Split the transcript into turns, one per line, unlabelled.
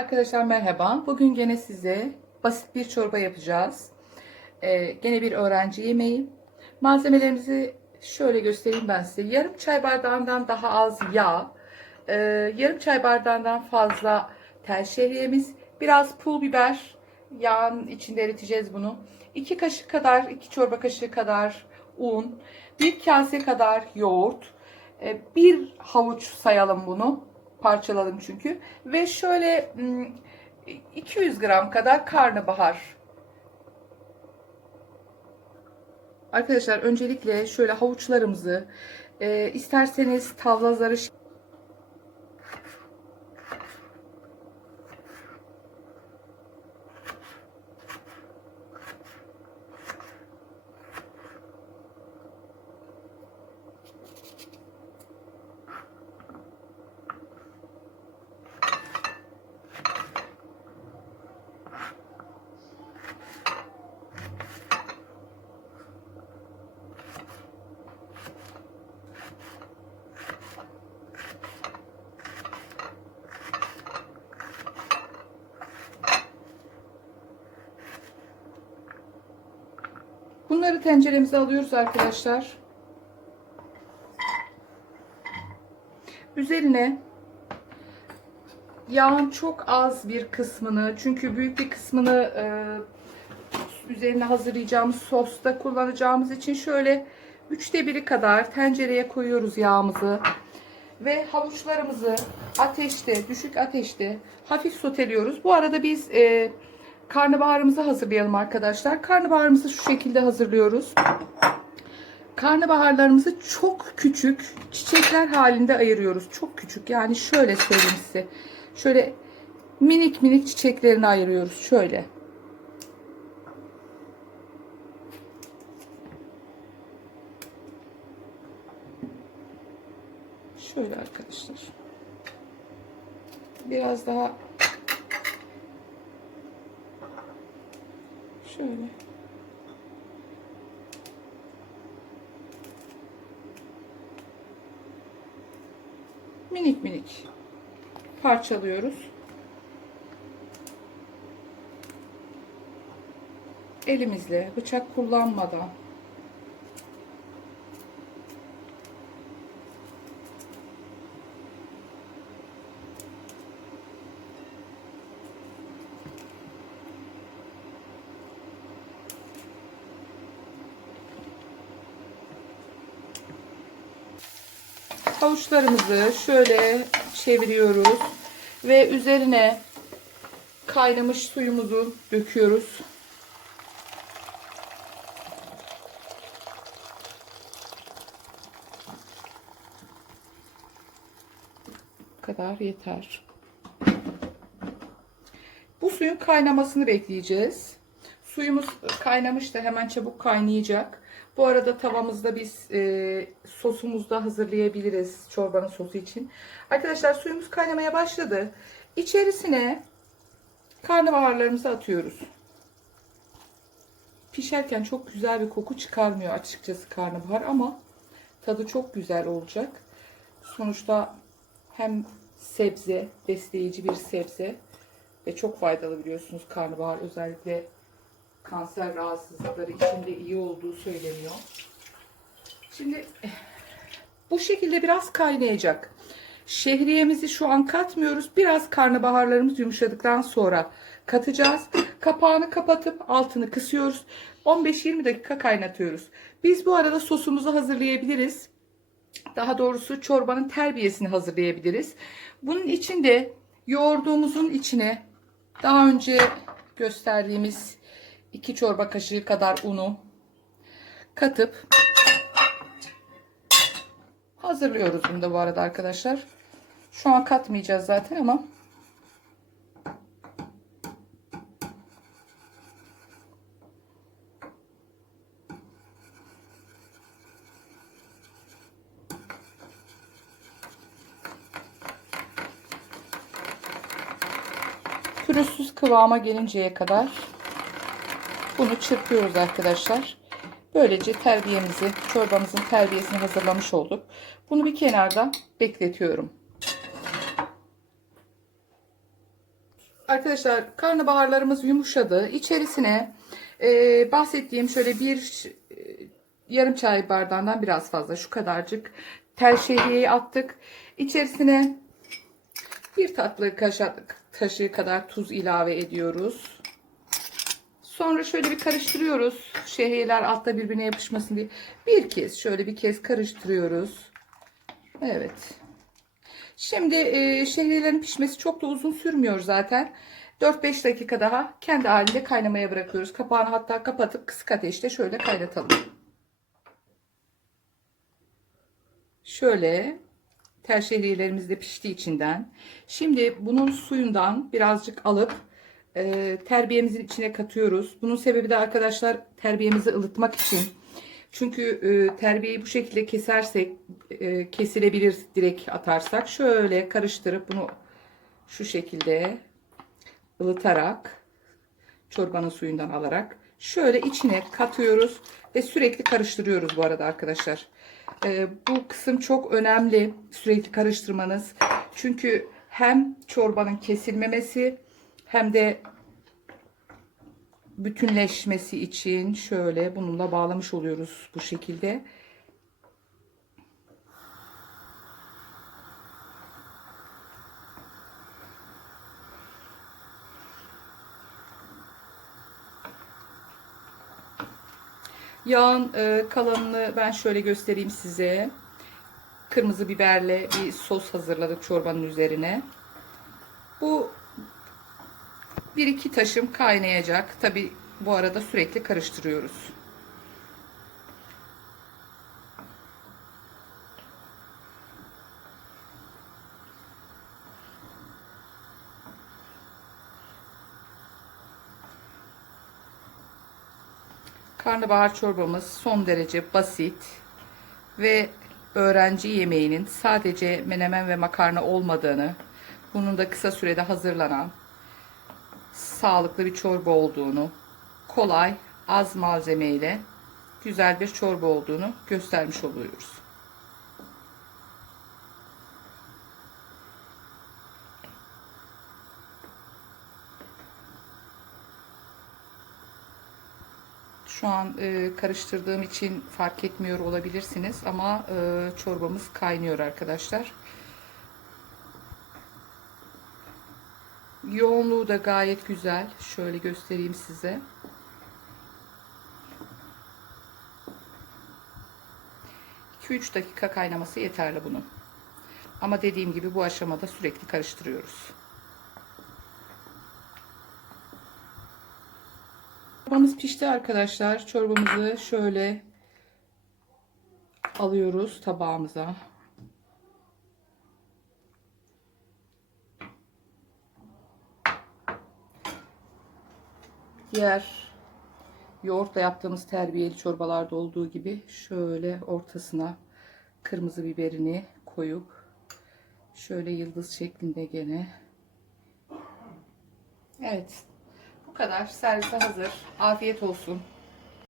Arkadaşlar merhaba. Bugün gene size basit bir çorba yapacağız. Ee, gene bir öğrenci yemeği. Malzemelerimizi şöyle göstereyim ben size. Yarım çay bardağından daha az yağ, e, yarım çay bardağından fazla tel şehriyemiz, biraz pul biber, yağın içinde eriteceğiz bunu. 2 kaşık kadar, 2 çorba kaşığı kadar un, bir kase kadar yoğurt, e, bir havuç sayalım bunu parçaladım çünkü. Ve şöyle mm, 200 gram kadar karnabahar. Arkadaşlar öncelikle şöyle havuçlarımızı e, isterseniz tavla zarı Bunları tenceremize alıyoruz arkadaşlar. Üzerine yağın çok az bir kısmını çünkü büyük bir kısmını e, üzerine hazırlayacağımız sosta kullanacağımız için şöyle üçte biri kadar tencereye koyuyoruz yağımızı ve havuçlarımızı ateşte düşük ateşte hafif soteliyoruz. Bu arada biz e, karnabaharımızı hazırlayalım arkadaşlar. Karnabaharımızı şu şekilde hazırlıyoruz. Karnabaharlarımızı çok küçük çiçekler halinde ayırıyoruz. Çok küçük yani şöyle söyleyeyim size. Şöyle minik minik çiçeklerini ayırıyoruz. Şöyle. Şöyle arkadaşlar. Biraz daha şöyle. Minik minik parçalıyoruz. Elimizle bıçak kullanmadan Havuçlarımızı şöyle çeviriyoruz ve üzerine kaynamış suyumuzu döküyoruz. Bu kadar yeter. Bu suyun kaynamasını bekleyeceğiz. Suyumuz kaynamış da hemen çabuk kaynayacak. Bu arada tavamızda biz e, sosumuzu da hazırlayabiliriz çorbanın sosu için. Arkadaşlar suyumuz kaynamaya başladı. İçerisine karnabaharlarımızı atıyoruz. Pişerken çok güzel bir koku çıkarmıyor açıkçası karnabahar ama tadı çok güzel olacak. Sonuçta hem sebze, besleyici bir sebze ve çok faydalı biliyorsunuz karnabahar özellikle kanser rahatsızlıkları içinde iyi olduğu söyleniyor. Şimdi bu şekilde biraz kaynayacak. Şehriyemizi şu an katmıyoruz. Biraz karnabaharlarımız yumuşadıktan sonra katacağız. Kapağını kapatıp altını kısıyoruz. 15-20 dakika kaynatıyoruz. Biz bu arada sosumuzu hazırlayabiliriz. Daha doğrusu çorbanın terbiyesini hazırlayabiliriz. Bunun için de yoğurduğumuzun içine daha önce gösterdiğimiz 2 çorba kaşığı kadar unu katıp hazırlıyoruz bunu da bu arada arkadaşlar. Şu an katmayacağız zaten ama pürüzsüz kıvama gelinceye kadar bunu çırpıyoruz arkadaşlar. Böylece terbiyemizi, çorbamızın terbiyesini hazırlamış olduk. Bunu bir kenarda bekletiyorum. Arkadaşlar karnabaharlarımız yumuşadı. İçerisine e, bahsettiğim şöyle bir e, yarım çay bardağından biraz fazla şu kadarcık tel şehriyeyi attık. İçerisine bir tatlı kaşığı, kaşığı kadar tuz ilave ediyoruz. Sonra şöyle bir karıştırıyoruz. Şehriyeler altta birbirine yapışmasın diye. Bir kez şöyle bir kez karıştırıyoruz. Evet. Şimdi e, şehriyelerin pişmesi çok da uzun sürmüyor zaten. 4-5 dakika daha kendi halinde kaynamaya bırakıyoruz. Kapağını hatta kapatıp kısık ateşte şöyle kaynatalım. Şöyle tel şehriyelerimiz de pişti içinden. Şimdi bunun suyundan birazcık alıp e, terbiyemizin içine katıyoruz. Bunun sebebi de arkadaşlar terbiyemizi ılıtmak için. Çünkü e, terbiyeyi bu şekilde kesersek e, kesilebilir direkt atarsak. Şöyle karıştırıp bunu şu şekilde ılıtarak çorbanın suyundan alarak şöyle içine katıyoruz ve sürekli karıştırıyoruz bu arada arkadaşlar. E, bu kısım çok önemli sürekli karıştırmanız. Çünkü hem çorbanın kesilmemesi hem de bütünleşmesi için şöyle bununla bağlamış oluyoruz bu şekilde. Yağın e, kalanını ben şöyle göstereyim size. Kırmızı biberle bir sos hazırladık çorbanın üzerine. Bu bir iki taşım kaynayacak. Tabi bu arada sürekli karıştırıyoruz. Karnabahar çorbamız son derece basit ve öğrenci yemeğinin sadece menemen ve makarna olmadığını, bunun da kısa sürede hazırlanan sağlıklı bir çorba olduğunu, kolay, az malzemeyle güzel bir çorba olduğunu göstermiş oluyoruz. Şu an e, karıştırdığım için fark etmiyor olabilirsiniz ama e, çorbamız kaynıyor arkadaşlar. Yoğunluğu da gayet güzel. Şöyle göstereyim size. üç dakika kaynaması yeterli bunun. Ama dediğim gibi bu aşamada sürekli karıştırıyoruz. Çorbamız pişti arkadaşlar. Çorbamızı şöyle alıyoruz tabağımıza. Diğer yoğurtla yaptığımız terbiyeli çorbalarda olduğu gibi şöyle ortasına kırmızı biberini koyup şöyle yıldız şeklinde gene. Evet bu kadar. Servise hazır. Afiyet olsun